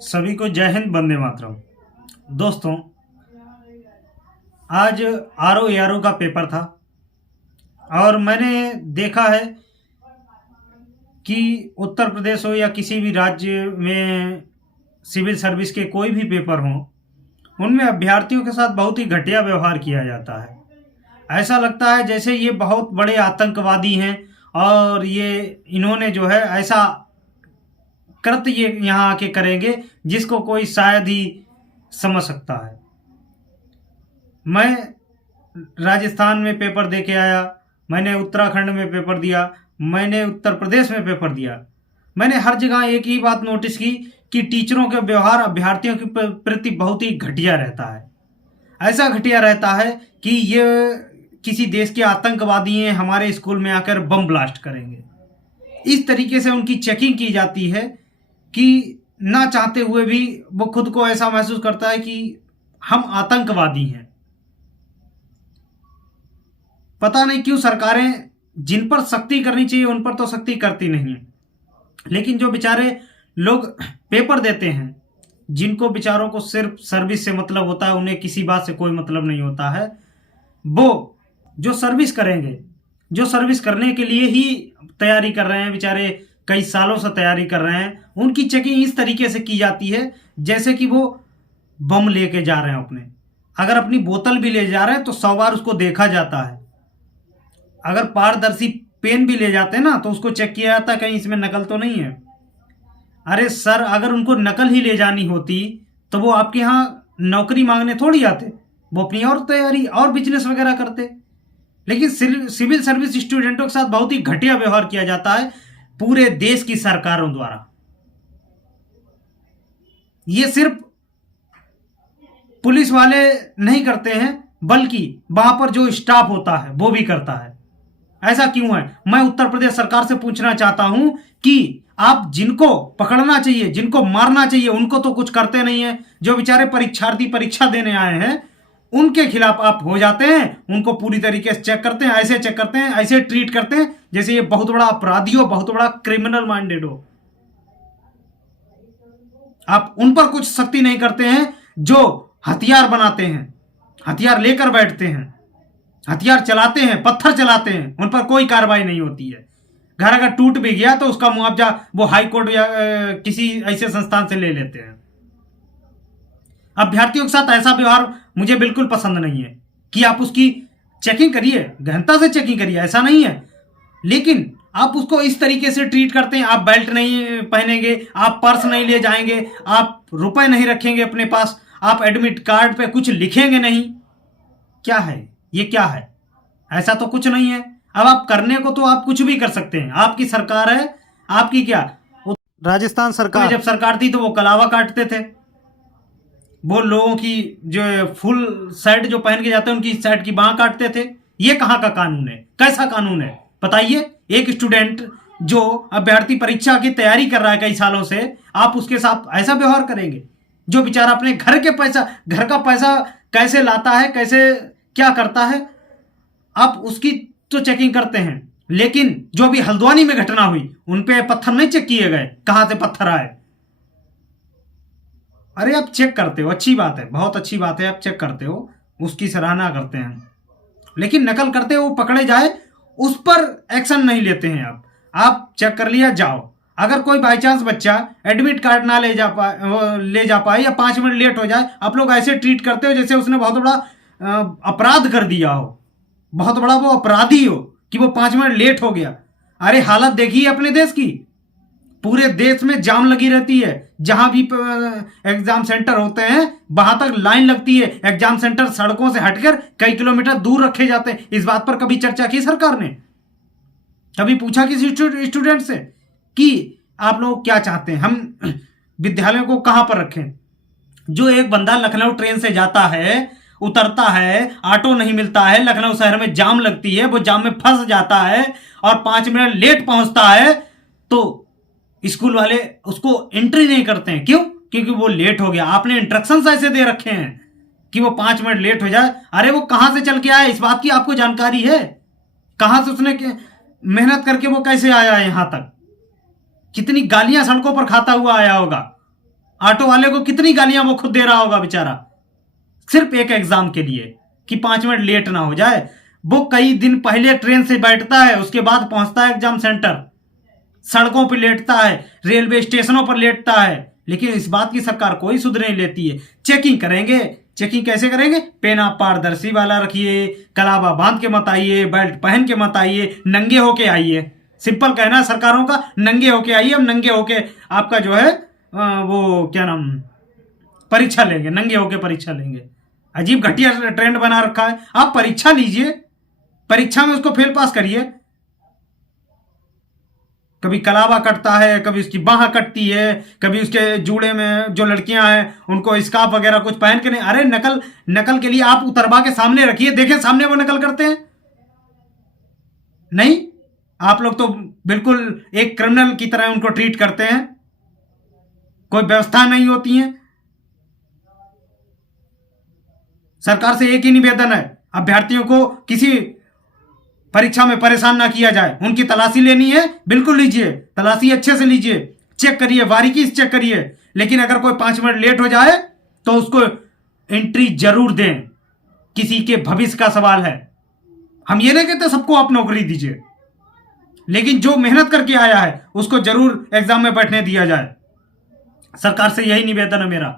सभी को जय हिंद, वंदे मातरम। दोस्तों, आज आरओ एआरओ का पेपर था और मैंने देखा है कि उत्तर प्रदेश हो या किसी भी राज्य में सिविल सर्विस के कोई भी पेपर हों, उनमें अभ्यर्थियों के साथ बहुत ही घटिया व्यवहार किया जाता है। ऐसा लगता है जैसे ये बहुत बड़े आतंकवादी हैं और ये इन्होंने जो है ऐसा कृत्य ये यहाँ आके करेंगे जिसको कोई शायद ही समझ सकता है। मैं राजस्थान में पेपर दे के आया, मैंने उत्तराखंड में पेपर दिया, मैंने उत्तर प्रदेश में पेपर दिया। मैंने हर जगह एक ही बात नोटिस की कि टीचरों का व्यवहार अभ्यर्थियों के प्रति बहुत ही घटिया रहता है। ऐसा घटिया रहता है कि ये किसी देश के आतंकवादी हैं, हमारे स्कूल में आकर बम ब्लास्ट करेंगे। इस तरीके से उनकी चेकिंग की जाती है कि ना चाहते हुए भी वो खुद को ऐसा महसूस करता है कि हम आतंकवादी हैं। पता नहीं क्यों सरकारें जिन पर सख्ती करनी चाहिए उन पर तो सख्ती करती नहीं है, लेकिन जो बेचारे लोग पेपर देते हैं, जिनको बेचारों को सिर्फ सर्विस से मतलब होता है, उन्हें किसी बात से कोई मतलब नहीं होता है, वो जो सर्विस करेंगे, जो सर्विस करने के लिए ही तैयारी कर रहे हैं, बेचारे कई सालों से तैयारी कर रहे हैं, उनकी चेकिंग इस तरीके से की जाती है जैसे कि वो बम लेके जा रहे हैं अपने। अगर अपनी बोतल भी ले जा रहे हैं तो 100 बार उसको देखा जाता है। अगर पारदर्शी पेन भी ले जाते हैं ना तो उसको चेक किया जाता है कहीं इसमें नकल तो नहीं है। अरे सर, अगर उनको नकल ही ले जानी होती तो वो आपके यहाँ नौकरी मांगने थोड़ी आते, वो अपनी और तैयारी और बिजनेस वगैरह करते। लेकिन सिविल सर्विस स्टूडेंटों के साथ बहुत ही घटिया व्यवहार किया जाता है पूरे देश की सरकारों द्वारा। ये सिर्फ पुलिस वाले नहीं करते हैं, बल्कि वहां पर जो स्टाफ होता है वो भी करता है। ऐसा क्यों है? मैं उत्तर प्रदेश सरकार से पूछना चाहता हूं कि आप जिनको पकड़ना चाहिए, जिनको मारना चाहिए, उनको तो कुछ करते नहीं है। जो बेचारे परीक्षार्थी परीक्षा देने आए हैं उनके खिलाफ आप हो जाते हैं, उनको पूरी तरीके से चेक करते हैं, ऐसे चेक करते हैं, ऐसे ट्रीट करते हैं जैसे ये बहुत बड़ा अपराधी हो, बहुत बड़ा क्रिमिनल माइंडेड हो। आप उन पर कुछ सख्ती नहीं करते हैं जो हथियार बनाते हैं, हथियार लेकर बैठते हैं, हथियार चलाते हैं, पत्थर चलाते हैं, उन पर कोई कार्रवाई नहीं होती है। घर अगर टूट भी गया तो उसका मुआवजा वो हाई कोर्ट या किसी ऐसे संस्थान से ले लेते हैं। अभ्यर्थियों के साथ ऐसा व्यवहार मुझे बिल्कुल पसंद नहीं है कि आप उसकी चेकिंग करिए, गहनता से चेकिंग करिए, ऐसा नहीं है, लेकिन आप उसको इस तरीके से ट्रीट करते हैं। आप बेल्ट नहीं पहनेंगे, आप पर्स नहीं ले जाएंगे, आप रुपए नहीं रखेंगे अपने पास, आप एडमिट कार्ड पे कुछ लिखेंगे नहीं। क्या है ये? क्या है? ऐसा तो कुछ नहीं है। अब आप करने को तो आप कुछ भी कर सकते हैं, आपकी सरकार है। आपकी क्या, राजस्थान सरकार जब सरकार थी तो वो कलावा काटते थे, वो लोगों की जो फुल शर्ट जो पहन के जाते हैं उनकी शर्ट की बांह काटते थे। ये कहाँ का कानून है? कैसा कानून है बताइए? एक स्टूडेंट जो अभ्यर्थी परीक्षा की तैयारी कर रहा है कई सालों से, आप उसके साथ ऐसा व्यवहार करेंगे? जो बेचारा अपने घर का पैसा कैसे लाता है, कैसे क्या करता है, आप उसकी तो चेकिंग करते हैं, लेकिन जो भी हल्द्वानी में घटना हुई उन पे पत्थर नहीं चेक किए गए, कहां से पत्थर आए? अरे आप चेक करते हो, अच्छी बात है, बहुत अच्छी बात है, आप चेक करते हो, उसकी सराहना करते हैं, लेकिन नकल करते हो पकड़े जाए उस पर एक्शन नहीं लेते हैं। आप चेक कर लिया, जाओ। अगर कोई बाई चांस बच्चा एडमिट कार्ड ना ले जा पाए या 5 मिनट लेट हो जाए, आप लोग ऐसे ट्रीट करते हो जैसे उसने बहुत बड़ा अपराध कर दिया हो, बहुत बड़ा वो अपराधी हो कि वो 5 मिनट लेट हो गया। अरे हालत देखिए अपने देश की, पूरे देश में जाम लगी रहती है। जहां भी एग्जाम सेंटर होते हैं वहां तक लाइन लगती है। एग्जाम सेंटर सड़कों से हटकर कई किलोमीटर दूर रखे जाते हैं। इस बात पर कभी चर्चा की सरकार ने? कभी पूछा किसी स्टूडेंट से कि आप लोग क्या चाहते हैं, हम विद्यालयों को कहां पर रखें? जो एक बंदा लखनऊ ट्रेन से जाता है, उतरता है, ऑटो नहीं मिलता है, लखनऊ शहर में जाम लगती है, वो जाम में फंस जाता है और 5 मिनट लेट पहुंचता है, तो स्कूल वाले उसको एंट्री नहीं करते हैं। क्यों? क्योंकि वो लेट हो गया। आपने इंस्ट्रक्शंस ऐसे दे रखे हैं कि वो 5 मिनट लेट हो जाए। अरे वो कहां से चल के आया, इस बात की आपको जानकारी है? कहां से उसने मेहनत करके वो कैसे आया है यहां तक? कितनी गालियां सड़कों पर खाता हुआ आया होगा। ऑटो वाले को कितनी गालियां वो खुद दे रहा होगा बेचारा, सिर्फ एक एग्जाम के लिए कि 5 मिनट लेट ना हो जाए। वो कई दिन पहले ट्रेन से बैठता है, उसके बाद पहुंचता है एग्जाम सेंटर, सड़कों पर लेटता है, रेलवे स्टेशनों पर लेटता है, लेकिन इस बात की सरकार कोई सुध नहीं लेती है। चेकिंग करेंगे, चेकिंग कैसे करेंगे? पेन आप पारदर्शी वाला रखिए, कलावा बांध के मत आइए, बेल्ट पहन के मत आइए, नंगे होके आइए। सिंपल कहना है सरकारों का, नंगे होके आइए, हम नंगे होके आपका जो है वो क्या नाम परीक्षा लेंगे, नंगे होके परीक्षा लेंगे। अजीब घटिया ट्रेंड बना रखा है। आप परीक्षा लीजिए, परीक्षा में उसको फेल पास करिए। कभी कलावा कटता है, कभी उसकी बाह कटती है, कभी उसके जूड़े में जो लड़कियां हैं उनको स्कार्फ वगैरह कुछ पहन के नहीं। अरे नकल के लिए आप उतरवा के सामने रखिए, देखें सामने वो नकल करते हैं। नहीं, आप लोग तो बिल्कुल एक क्रिमिनल की तरह उनको ट्रीट करते हैं, कोई व्यवस्था नहीं होती है। सरकार से एक ही निवेदन है, अभ्यर्थियों को किसी परीक्षा में परेशान ना किया जाए। उनकी तलाशी लेनी है, बिल्कुल लीजिए, तलाशी अच्छे से लीजिए, चेक करिए, बारीकी से चेक करिए। लेकिन अगर कोई 5 मिनट लेट हो जाए तो उसको एंट्री जरूर दें। किसी के भविष्य का सवाल है। हम ये नहीं कहते सबको आप नौकरी दीजिए, लेकिन जो मेहनत करके आया है उसको जरूर एग्जाम में बैठने दिया जाए। सरकार से यही निवेदन है मेरा।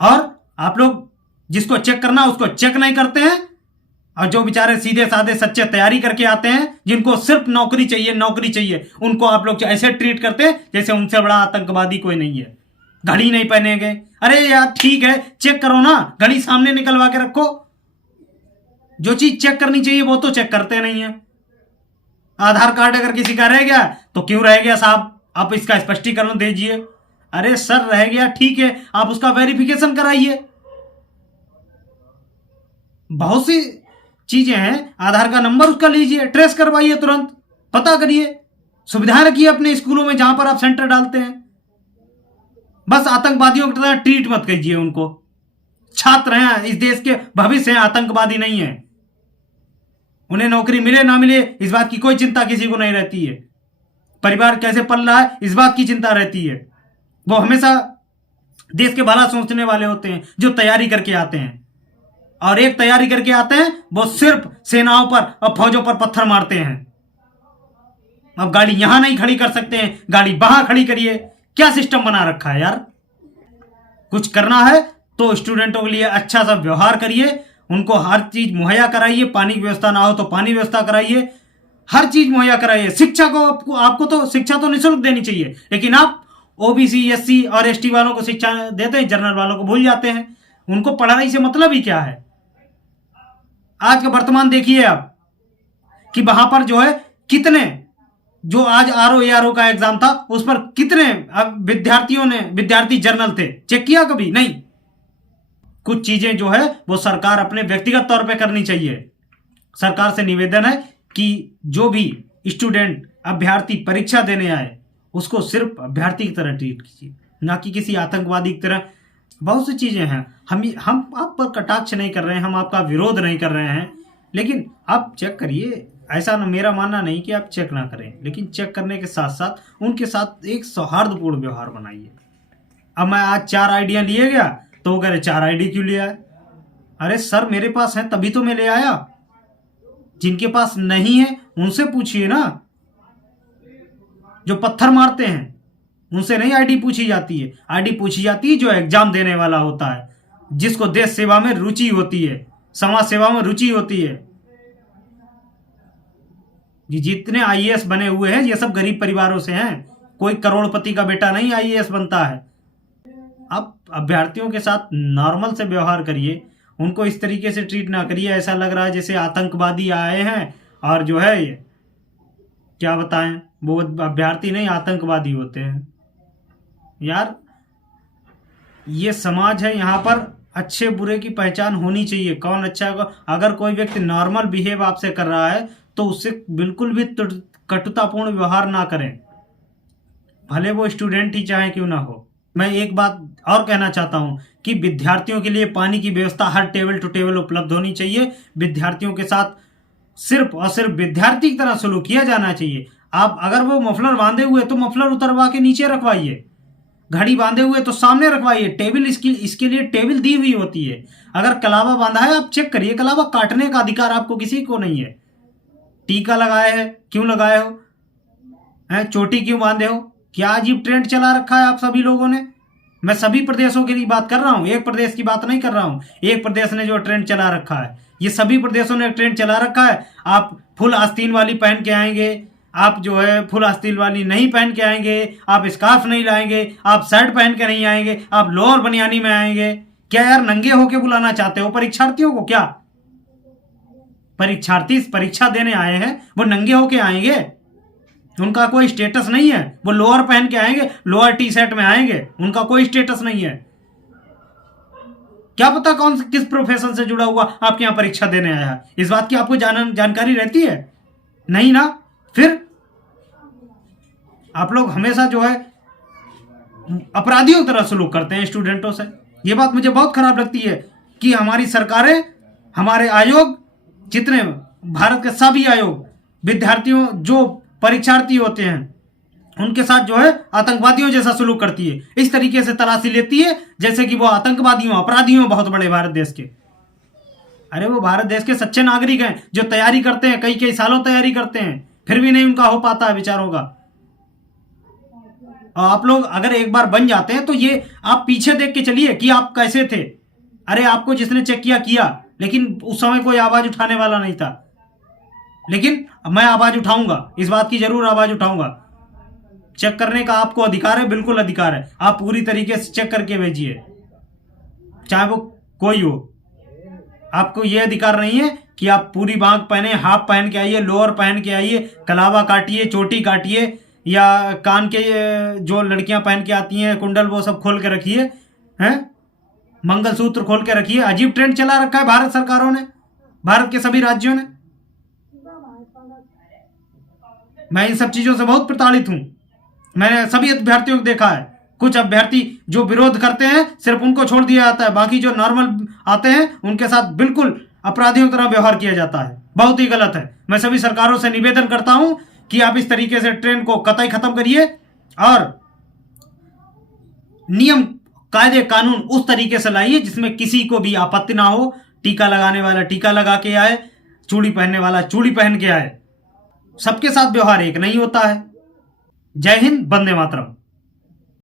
और आप लोग जिसको चेक करना उसको चेक नहीं करते हैं, और जो बेचारे सीधे साधे सच्चे तैयारी करके आते हैं, जिनको सिर्फ नौकरी चाहिए, नौकरी चाहिए, उनको आप लोग ऐसे ट्रीट करते हैं जैसे उनसे बड़ा आतंकवादी कोई नहीं है। घड़ी नहीं पहनेंगे, अरे यार ठीक है चेक करो ना, घड़ी सामने निकलवा के रखो। जो चीज चेक करनी चाहिए वो तो चेक करते नहीं है। आधार कार्ड अगर किसी का रह गया तो क्यों रह गया साहब, आप इसका स्पष्टीकरण दीजिए। अरे सर रह गया ठीक है, आप उसका वेरिफिकेशन कराइए। बहुत सी चीजें हैं, आधार का नंबर उसका लीजिए, ट्रेस करवाइए, तुरंत पता करिए, सुविधाएं रखिए अपने स्कूलों में जहां पर आप सेंटर डालते हैं। बस आतंकवादियों की तरह ट्रीट मत कीजिए उनको। छात्र हैं, इस देश के भविष्य हैं, आतंकवादी नहीं है। उन्हें नौकरी मिले ना मिले इस बात की कोई चिंता किसी को नहीं रहती है। परिवार कैसे पल रहा है इस बात की चिंता रहती है। वो हमेशा देश के भला सोचने वाले होते हैं जो तैयारी करके आते हैं, और एक तैयारी करके आते हैं वो सिर्फ सेनाओं पर और फौजों पर पत्थर मारते हैं। अब गाड़ी यहां नहीं खड़ी कर सकते हैं, गाड़ी वहां खड़ी करिए। क्या सिस्टम बना रखा है यार। कुछ करना है तो स्टूडेंटों के लिए अच्छा सा व्यवहार करिए, उनको हर चीज मुहैया कराइए। पानी की व्यवस्था ना हो तो पानी व्यवस्था कराइए, हर चीज मुहैया कराइए। शिक्षा को आपको तो शिक्षा तो निःशुल्क देनी चाहिए, लेकिन आप ओबीसी, एससी और एसटी वालों को शिक्षा देते हैं, जनरल वालों को भूल जाते हैं। उनको पढ़ाई से मतलब ही क्या है। आज का वर्तमान देखिए आप कि वहां पर जो है कितने, जो आज आरओ का एग्जाम था उस पर कितने विद्यार्थी जर्नल थे, चेक किया कभी नहीं। कुछ चीजें जो है वो सरकार अपने व्यक्तिगत तौर पे करनी चाहिए। सरकार से निवेदन है कि जो भी स्टूडेंट अभ्यर्थी परीक्षा देने आए उसको सिर्फ अभ्यर्थी की तरह ट्रीट कीजिए, ना कि किसी आतंकवादी की तरह। बहुत सी चीजें हैं, हम आप पर कटाक्ष नहीं कर रहे हैं, हम आपका विरोध नहीं कर रहे हैं, लेकिन आप चेक करिए। ऐसा ना, मेरा मानना नहीं कि आप चेक ना करें, लेकिन चेक करने के साथ साथ उनके साथ एक सौहार्दपूर्ण व्यवहार बनाइए। अब मैं आज 4 आईडियां लिए गया तो वो कह रहे 4 आईडी क्यों ले आए। अरे सर मेरे पास है तभी तो मैं ले आया। जिनके पास नहीं है उनसे पूछिए ना। जो पत्थर मारते हैं उनसे नहीं आईडी पूछी जाती है। आईडी पूछी जाती है जो एग्जाम देने वाला होता है, जिसको देश सेवा में रुचि होती है, समाज सेवा में रुचि होती है। जितने आईएएस बने हुए हैं ये सब गरीब परिवारों से हैं। कोई करोड़पति का बेटा नहीं आईएएस बनता है। आप अभ्यर्थियों के साथ नॉर्मल से व्यवहार करिए, उनको इस तरीके से ट्रीट ना करिए ऐसा लग रहा है जैसे आतंकवादी आए हैं और जो है ये क्या बताएं, वो अभ्यर्थी नहीं आतंकवादी होते हैं। यार ये समाज है, यहाँ पर अच्छे बुरे की पहचान होनी चाहिए। कौन अच्छा है, अगर कोई व्यक्ति नॉर्मल बिहेव आपसे कर रहा है तो उससे बिल्कुल भी कटुतापूर्ण व्यवहार ना करें, भले वो स्टूडेंट ही चाहे क्यों ना हो। मैं एक बात और कहना चाहता हूं कि विद्यार्थियों के लिए पानी की व्यवस्था हर टेबल टू टेबल उपलब्ध होनी चाहिए। विद्यार्थियों के साथ सिर्फ और सिर्फ विद्यार्थी की तरह सलूक किया जाना चाहिए। आप अगर वो मफलर बांधे हुए तो मफलर उतरवा के नीचे रखवाइए। घड़ी बांधे हुए तो सामने रखवाइए। टेबल इसके लिए टेबल दी हुई होती है। अगर कलावा बांधा है आप चेक करिए, कलावा काटने का अधिकार आपको किसी को नहीं है। टीका लगाए है, क्यों लगाए हो? चोटी क्यों बांधे हो? क्या अजीब ट्रेंड चला रखा है आप सभी लोगों ने। मैं सभी प्रदेशों की बात कर रहा हूं, एक प्रदेश की बात नहीं कर रहा हूं। एक प्रदेश ने जो ट्रेंड चला रखा है, ये सभी प्रदेशों ने ट्रेंड चला रखा है। आप फुल आस्तीन वाली पहन के आएंगे, आप जो है फुल आस्तीन वाली नहीं पहन के आएंगे, आप स्कार्फ नहीं लाएंगे, आप शर्ट पहन के नहीं आएंगे, आप लोअर बनियानी में आएंगे। क्या यार नंगे होके बुलाना चाहते हो परीक्षार्थियों को? क्या परीक्षार्थी परीक्षा देने आए हैं वो नंगे होके आएंगे? उनका कोई स्टेटस नहीं है, वो लोअर पहन के आएंगे, लोअर टी शर्ट में आएंगे, उनका कोई स्टेटस नहीं है। क्या पता कौन से किस प्रोफेशन से जुड़ा हुआ आपके यहाँ परीक्षा देने आया है, इस बात की आपको जानकारी रहती है? नहीं ना। फिर आप लोग हमेशा जो है अपराधियों की तरह सलूक करते हैं स्टूडेंटों से। ये बात मुझे बहुत खराब लगती है कि हमारी सरकारें, हमारे आयोग, जितने भारत के सभी आयोग विद्यार्थियों जो परीक्षार्थी होते हैं उनके साथ जो है आतंकवादियों जैसा सलूक करती है। इस तरीके से तलाशी लेती है जैसे कि वो आतंकवादियों, अपराधियों बहुत बड़े भारत देश के। अरे वो भारत देश के सच्चे नागरिक हैं जो तैयारी करते हैं, कई कई सालों तैयारी करते हैं, फिर भी नहीं उनका हो पाता है बेचारों का। और आप लोग अगर एक बार बन जाते हैं तो ये आप पीछे देख के चलिए कि आप कैसे थे। अरे आपको जिसने चेक किया, लेकिन उस समय कोई आवाज उठाने वाला नहीं था। लेकिन मैं आवाज उठाऊंगा, इस बात की जरूर आवाज उठाऊंगा। चेक करने का आपको अधिकार है, बिल्कुल अधिकार है। आप पूरी तरीके से चेक करके भेजिए, चाहे वो कोई हो। आपको यह अधिकार नहीं है कि आप पूरी बांग पहने, हाफ पहन के आइए, लोअर पहन के आइए, कलावा काटिए, चोटी काटिए, या कान के जो लड़कियां पहन के आती हैं कुंडल वो सब खोल के रखिए, हैं मंगलसूत्र खोल के रखिए। अजीब ट्रेंड चला रखा है भारत सरकारों ने, भारत के सभी राज्यों ने। मैं इन सब चीजों से बहुत प्रताड़ित हूं। मैंने सभी अभ्यर्थियों को देखा है, कुछ अभ्यर्थी जो विरोध करते हैं सिर्फ उनको छोड़ दिया जाता है, बाकी जो नॉर्मल आते हैं उनके साथ बिल्कुल अपराधियों की तरह व्यवहार किया जाता है। बहुत ही गलत है। मैं सभी सरकारों से निवेदन करता हूं कि आप इस तरीके से ट्रेंड को कतई खत्म करिए और नियम, कायदे, कानून उस तरीके से लाइए जिसमें किसी को भी आपत्ति ना हो। टीका लगाने वाला टीका लगा के आए, चूड़ी पहनने वाला चूड़ी पहन के आए। सबके साथ व्यवहार एक नहीं होता है। जय हिंद, वंदे मातरम।